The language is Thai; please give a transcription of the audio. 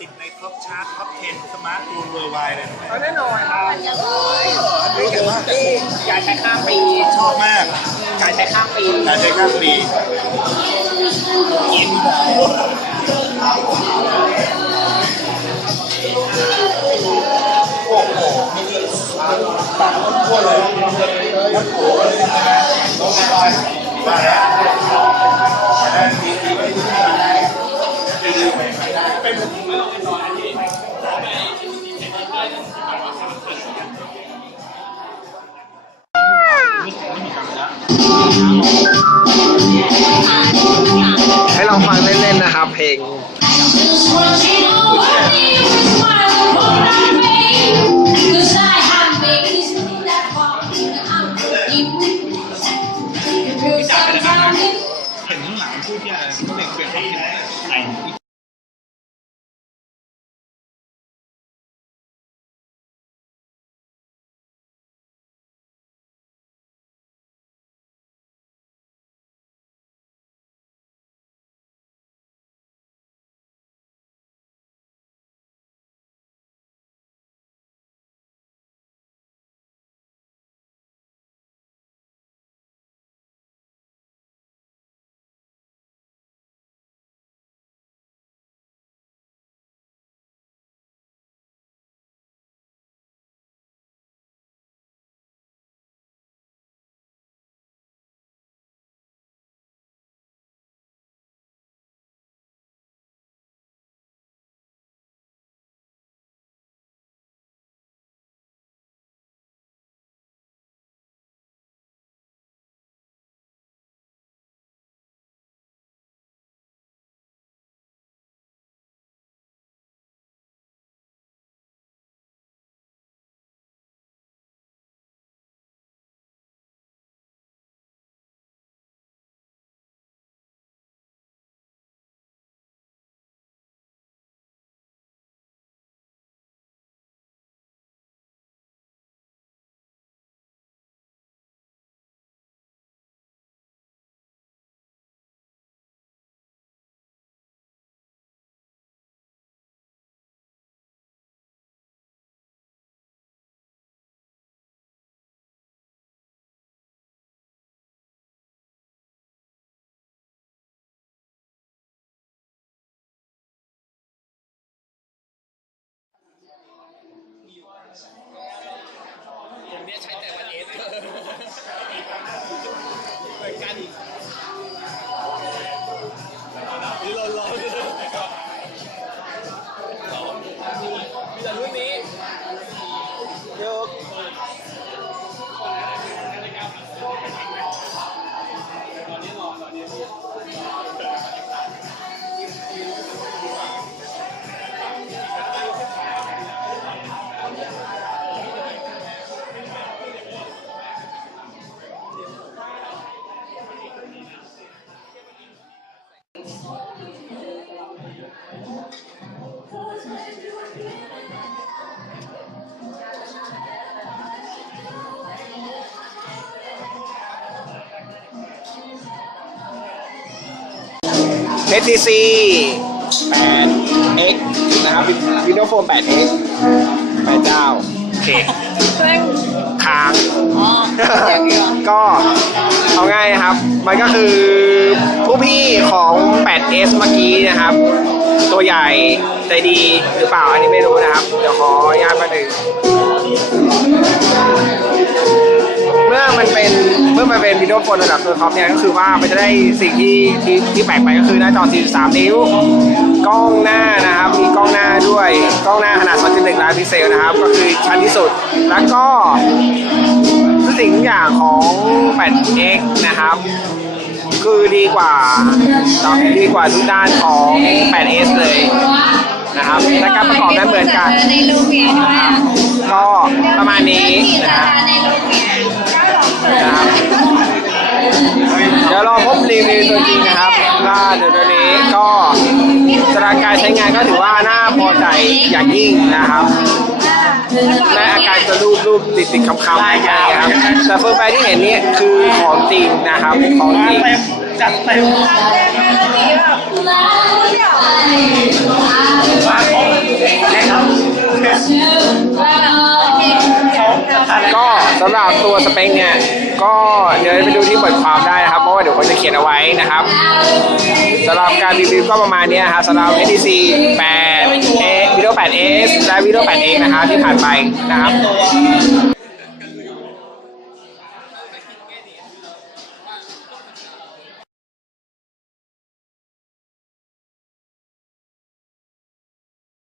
ติดในท็อปชาร์ตท็อป10สมาร์ทโฟนเวอร์ไวเลยเอาแน่นอนครับอันนี้แต่ว่านี่การใช้ข้ามปีชอบมาก การใช้ข้ามปีการใช้ข้ามปีกินโอ้โหปากมันทั่วเลยแล้วโผล่เลยนะลงไปมาแล้ว ให้ลองฟังเล่นๆนะครับเพลงพูดที่อะไรก็เด็กเปลี่ยนความคิดได้ เเ HTC 8X นะครับ Windows Phone 8X แปดเจ้าโอเคค้างก็เอาง่ายนะครับ มันก็คือผู้พี่ของ 8S เมื่อกี้นะครับ ตัวใหญ่ใจดีหรือเปล่าอันนี้ไม่รู้นะครับ เดี๋ยวขออนุญาตมาดึง มื่มันเป็นวิดีโอโฟนระดับตัวท็อปเนี่ยก็คือว่ามันจะได้สิ่งที่ที่ที่แปลกไปก็คือหน้าจอ 43 นิ้ว กล้องหน้านะครับ มีกล้องหน้าด้วย กล้องหน้าขนาด 2.1 ล้านพิกเซลนะครับ ก็คือชัดที่สุด แล้วก็ทุกสิ่งทุกอย่างของ 8X นะครับ คือดีกว่าดีกว่าทุกด้านของ 8S เลยนะครับและการประกอบนั้นเหมือนกันนลูกเมียด้วยอะก็ประมาณนี้นะครับ นลูกเมียนะครับเดี๋ยวรอพบรีวิวตัวจริงนะครับว่าเดี๋ยวตัวนี้ก็สถานการใช้งานก็ถือว่าน่าพอใจอย่างยิ่งนะครับและอาการจะรูปรูปติดติดคำคำอะไรอย่างเงี้ยครับแต่เฟิร์มแฟที่เห็นนี่คือของจริงนะครับของจริงจัดเต็ม หรับตัวสเปคเนี่ย ก็เดี๋ยวไปดูที่บทความได้นะครับ เพราะว่าเดี๋ยวผมจะเขียนเอาไว้นะครับสำหรับการรีวิวก็ประมาณนี้ครับสำหรับ HTC 8 A Video 8S และ Video 8X นะครับที่ผ่านไปนะครับ